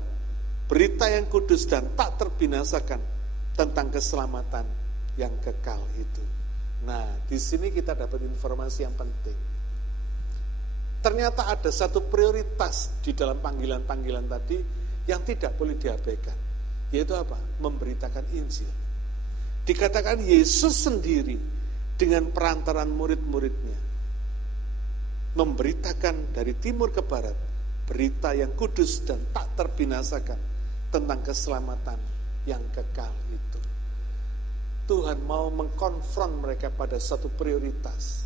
berita yang kudus dan tak terbinasakan tentang keselamatan yang kekal itu. Nah, di sini kita dapat informasi yang penting. Ternyata ada satu prioritas di dalam panggilan-panggilan tadi yang tidak boleh diabaikan, yaitu apa? Memberitakan Injil. Dikatakan Yesus sendiri dengan perantaraan murid-muridnya memberitakan dari timur ke barat berita yang kudus dan tak terbinasakan tentang keselamatan yang kekal itu. Tuhan mau mengkonfront mereka pada satu prioritas.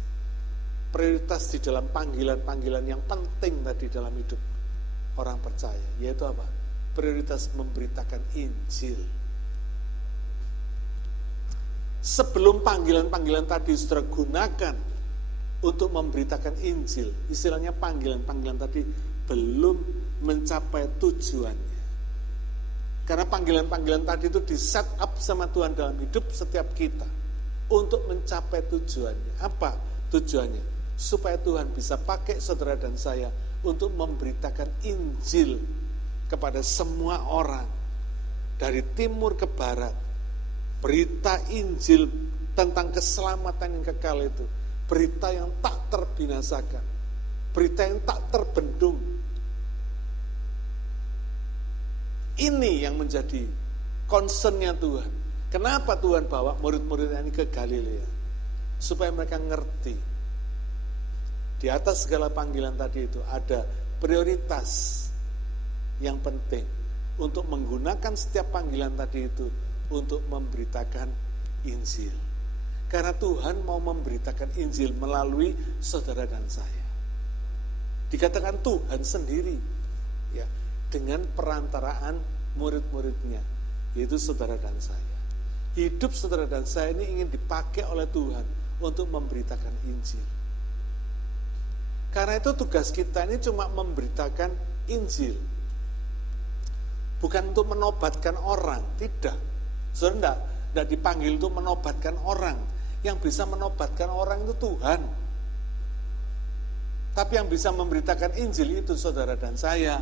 Prioritas di dalam panggilan-panggilan yang penting tadi dalam hidup orang percaya, yaitu apa? Prioritas memberitakan Injil. Sebelum panggilan-panggilan tadi saudara gunakan untuk memberitakan Injil, istilahnya panggilan-panggilan tadi belum mencapai tujuannya. Karena panggilan-panggilan tadi itu di-set up sama Tuhan dalam hidup setiap kita untuk mencapai tujuannya. Apa tujuannya? Supaya Tuhan bisa pakai saudara dan saya untuk memberitakan Injil kepada semua orang dari timur ke barat. Berita Injil tentang keselamatan yang kekal itu, berita yang tak terbinasakan, berita yang tak terbendung. Ini yang menjadi concern-nya Tuhan. Kenapa Tuhan bawa murid-muridnya ini ke Galilea? Supaya mereka ngerti, di atas segala panggilan tadi itu ada prioritas yang penting untuk menggunakan setiap panggilan tadi itu untuk memberitakan Injil. Karena Tuhan mau memberitakan Injil melalui saudara dan saya. Dikatakan Tuhan sendiri, ya, dengan perantaraan murid-muridnya, yaitu saudara dan saya. Hidup saudara dan saya ini ingin dipakai oleh Tuhan untuk memberitakan Injil. Karena itu tugas kita ini cuma memberitakan Injil. Bukan untuk menobatkan orang, tidak. Saudara tidak dipanggil untuk menobatkan orang. Yang bisa menobatkan orang itu Tuhan. Tapi yang bisa memberitakan Injil itu saudara dan saya.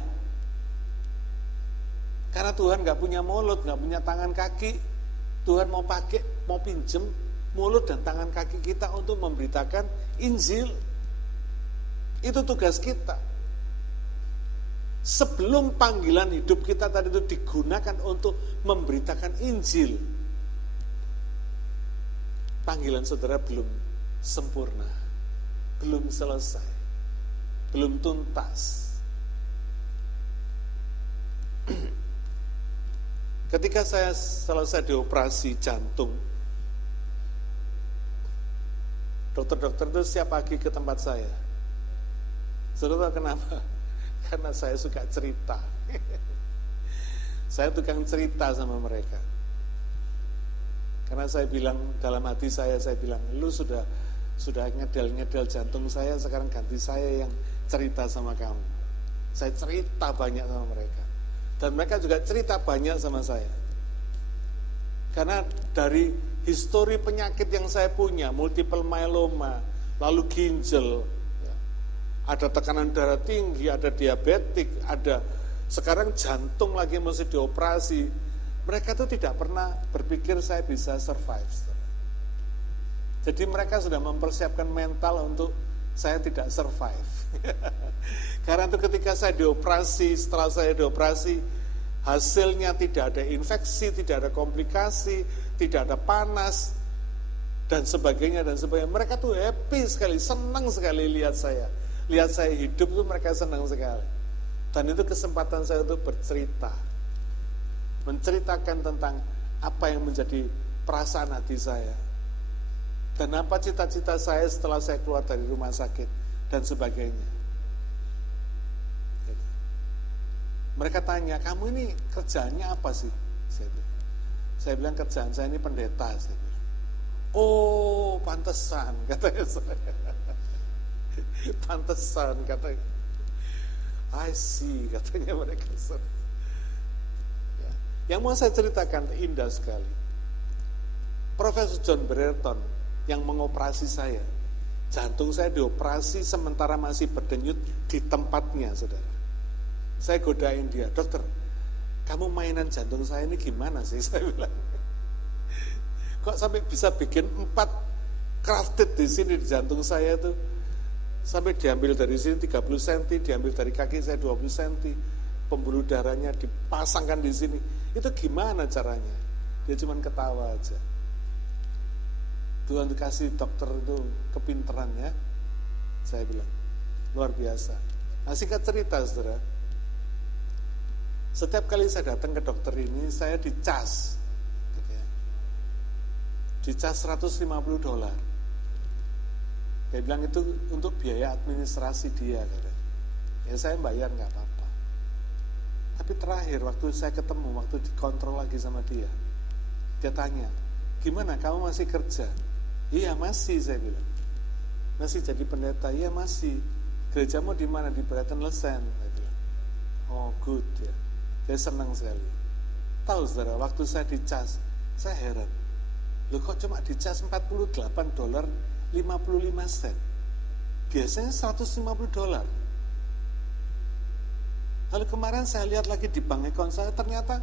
Karena Tuhan gak punya mulut, gak punya tangan kaki. Tuhan mau pakai, mau pinjem mulut dan tangan kaki kita untuk memberitakan Injil. Itu tugas kita. Sebelum panggilan hidup kita tadi itu digunakan untuk memberitakan Injil, panggilan saudara belum sempurna, belum selesai, belum tuntas. Ketika saya selesai dioperasi jantung, dokter-dokter itu siap pagi ke tempat saya. Saudara tahu kenapa? Karena saya suka cerita. Saya tukang cerita sama mereka. Karena saya bilang dalam hati saya bilang, lu sudah ngedel-ngedel jantung saya, sekarang ganti saya yang cerita sama kamu. Saya cerita banyak sama mereka. Dan mereka juga cerita banyak sama saya. Karena dari histori penyakit yang saya punya, multiple myeloma, lalu ginjal, ada tekanan darah tinggi, ada diabetik, ada sekarang jantung lagi mesti dioperasi. Mereka tuh tidak pernah berpikir saya bisa survive. Jadi mereka sudah mempersiapkan mental untuk saya tidak survive. Karena itu ketika saya dioperasi, setelah saya dioperasi, hasilnya tidak ada infeksi, tidak ada komplikasi, tidak ada panas, dan sebagainya, dan sebagainya. Mereka tuh happy sekali, senang sekali lihat saya. Lihat saya hidup tuh mereka senang sekali. Dan itu kesempatan saya untuk bercerita. Menceritakan tentang apa yang menjadi perasaan hati saya. Dan apa cita-cita saya setelah saya keluar dari rumah sakit. Dan sebagainya. Mereka tanya, kamu ini kerjaannya apa sih? Saya bilang kerjaan saya ini pendeta. Saya bilang, oh pantesan katanya saya. Pantesan katanya. I see katanya mereka. Ya. Yang mau saya ceritakan indah sekali. Profesor John Brereton yang mengoperasi saya. Jantung saya dioperasi sementara masih berdenyut di tempatnya, saudara. Saya godain dia, dokter, kamu mainan jantung saya ini gimana sih? Saya bilang, kok sampai bisa bikin 4 crafted di sini di jantung saya tuh, sampai diambil dari sini 30 cm, diambil dari kaki saya 20 cm, pembuluh darahnya dipasangkan di sini. Itu gimana caranya? Dia cuma ketawa aja. Tuhan dikasih dokter itu kepinteran ya, saya bilang, luar biasa. Nah singkat cerita saudara, setiap kali saya datang ke dokter ini, saya dicas, gitu ya. Dicas $150. Dia bilang itu untuk biaya administrasi dia, katanya. Ya saya bayar nggak apa-apa. Tapi terakhir waktu saya ketemu, waktu dikontrol lagi sama dia tanya, gimana kamu masih kerja? Iya masih, saya bilang. Masih jadi pendeta? Iya masih. Gerejamu di mana? Di Brighton Lesen, saya bilang. Oh good ya. Saya senang sekali. Tahu saudara, waktu saya dicas, saya heran. Loh kok cuma dicas $48.55? Biasanya $150. Lalu kemarin saya lihat lagi di bank account saya, ternyata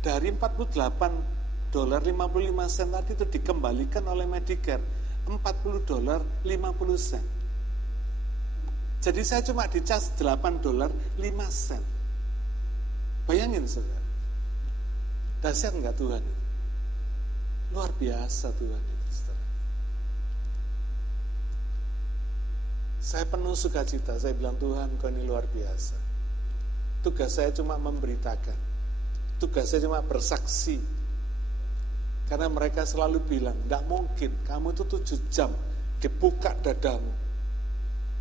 dari $48.55 tadi itu dikembalikan oleh Medicare $40.50. Jadi saya cuma dicas $8.05. Bayangin saudara, dahsyat enggak Tuhan itu? Luar biasa Tuhan itu saudara. Saya penuh sukacita, saya bilang Tuhan kau ini luar biasa. Tugas saya cuma memberitakan, tugas saya cuma bersaksi. Karena mereka selalu bilang, enggak mungkin, kamu itu 7 jam dibuka dadamu.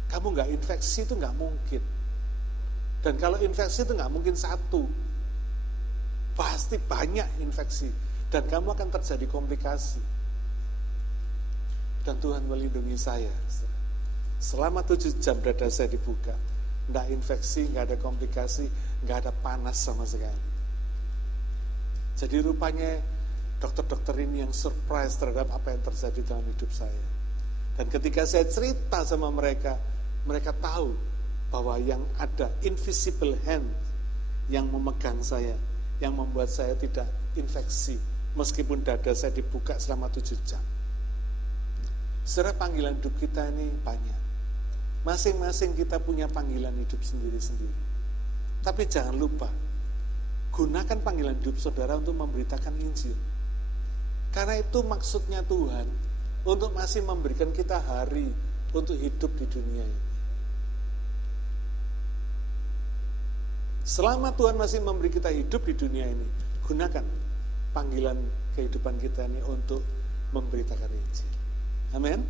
Kamu enggak infeksi itu enggak mungkin. Dan kalau infeksi itu enggak mungkin 1. Pasti banyak infeksi. Dan kamu akan terjadi komplikasi. Dan Tuhan melindungi saya. Selama 7 jam dada saya dibuka. Enggak infeksi, enggak ada komplikasi, enggak ada panas sama sekali. Jadi rupanya dokter-dokter ini yang surprise terhadap apa yang terjadi dalam hidup saya. Dan ketika saya cerita sama mereka, mereka tahu bahwa yang ada invisible hand yang memegang saya, yang membuat saya tidak infeksi, meskipun dada saya dibuka selama 7 jam. Saudara, panggilan hidup kita ini banyak. Masing-masing kita punya panggilan hidup sendiri-sendiri. Tapi jangan lupa, gunakan panggilan hidup saudara untuk memberitakan Injil. Karena itu maksudnya Tuhan untuk masih memberikan kita hari untuk hidup di dunia ini. Selama Tuhan masih memberi kita hidup di dunia ini, gunakan panggilan kehidupan kita ini untuk memberitakan Injil. Amin.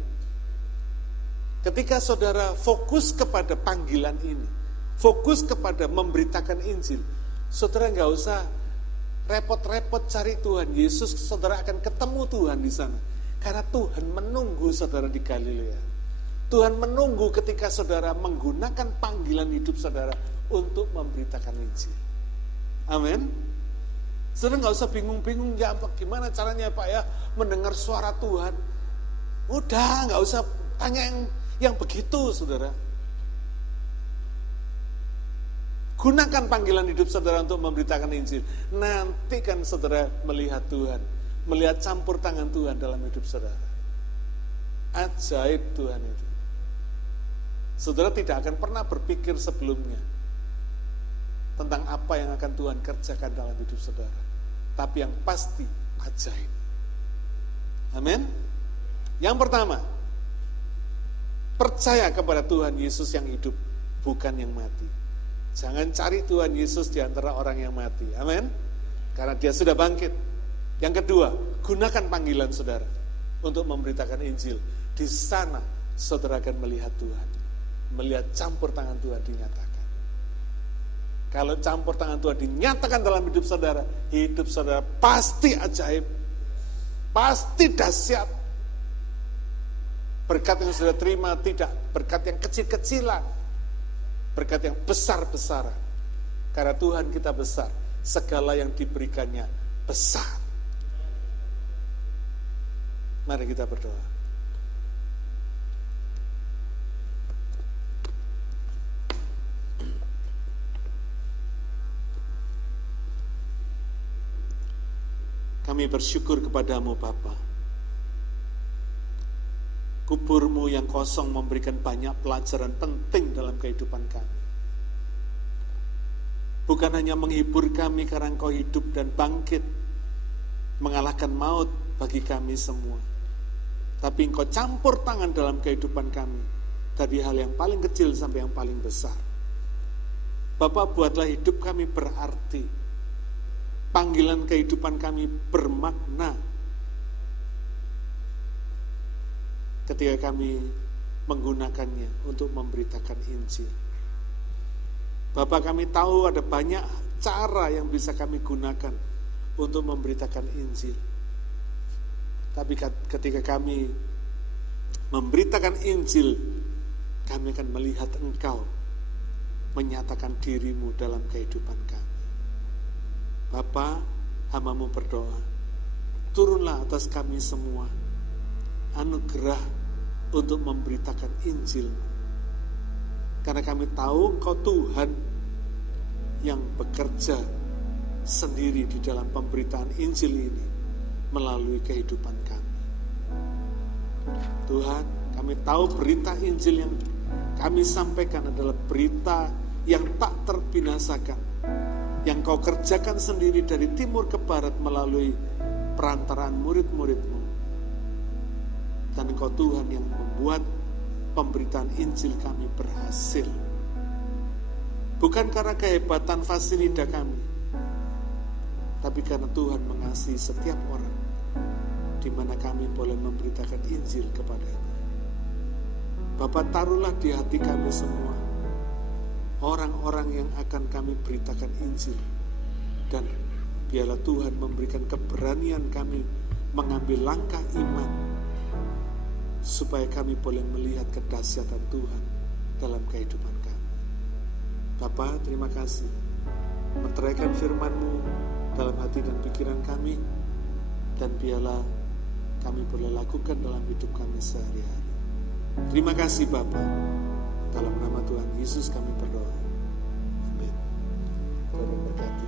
Ketika saudara fokus kepada panggilan ini, fokus kepada memberitakan Injil, saudara nggak usah repot-repot cari Tuhan Yesus, saudara akan ketemu Tuhan di sana. Karena Tuhan menunggu saudara di Galilea. Tuhan menunggu ketika saudara menggunakan panggilan hidup saudara untuk memberitakan Injil. Amin. Saudara nggak usah bingung-bingung, ya gimana caranya Pak ya mendengar suara Tuhan. Udah nggak usah tanya yang begitu saudara. Gunakan panggilan hidup saudara untuk memberitakan Injil. Nanti kan saudara melihat Tuhan, melihat campur tangan Tuhan dalam hidup saudara. Ajaib Tuhan itu. Saudara tidak akan pernah berpikir sebelumnya tentang apa yang akan Tuhan kerjakan dalam hidup saudara. Tapi yang pasti ajaib. Amin. Yang pertama, percaya kepada Tuhan Yesus yang hidup, bukan yang mati. Jangan cari Tuhan Yesus di antara orang yang mati. Amin. Karena dia sudah bangkit. Yang kedua, gunakan panggilan saudara untuk memberitakan Injil. Di sana saudara akan melihat Tuhan. Melihat campur tangan Tuhan dinyatakan. Kalau campur tangan Tuhan dinyatakan dalam hidup saudara pasti ajaib, pasti dahsyat. Berkat yang saudara terima tidak berkat yang kecil-kecilan, berkat yang besar-besaran. Karena Tuhan kita besar, segala yang diberikannya besar. Mari kita berdoa. Kami bersyukur kepadamu Bapa. Kuburmu yang kosong memberikan banyak pelajaran penting dalam kehidupan kami. Bukan hanya menghibur kami karena Engkau hidup dan bangkit, mengalahkan maut bagi kami semua. Tapi Engkau campur tangan dalam kehidupan kami, dari hal yang paling kecil sampai yang paling besar. Bapa, buatlah hidup kami berarti. Panggilan kehidupan kami bermakna ketika kami menggunakannya untuk memberitakan Injil. Bapak, kami tahu ada banyak cara yang bisa kami gunakan untuk memberitakan Injil. Tapi ketika kami memberitakan Injil, kami akan melihat Engkau menyatakan dirimu dalam kehidupan kami. Bapa, hamba-Mu berdoa, turunlah atas kami semua anugerah untuk memberitakan Injil. Karena kami tahu Engkau Tuhan yang bekerja sendiri di dalam pemberitaan Injil ini melalui kehidupan kami. Tuhan, kami tahu berita Injil yang kami sampaikan adalah berita yang tak terbinasakan, yang Kau kerjakan sendiri dari timur ke barat melalui perantaraan murid-murid-Mu. Dan Engkau Tuhan yang membuat pemberitaan Injil kami berhasil. Bukan karena kehebatan fasilita kami, tapi karena Tuhan mengasihi setiap orang, di mana kami boleh memberitakan Injil kepadanya. Bapa, taruhlah di hati kami semua orang-orang yang akan kami beritakan Injil, dan biarlah Tuhan memberikan keberanian kami mengambil langkah iman supaya kami boleh melihat kedahsyatan Tuhan dalam kehidupan kami. Bapa, terima kasih meteraikan firman-Mu dalam hati dan pikiran kami, dan biarlah kami boleh lakukan dalam hidup kami sehari-hari. Terima kasih Bapa. Dalam nama Tuhan Yesus kami berdoa. Amin. Tuhan memberkati.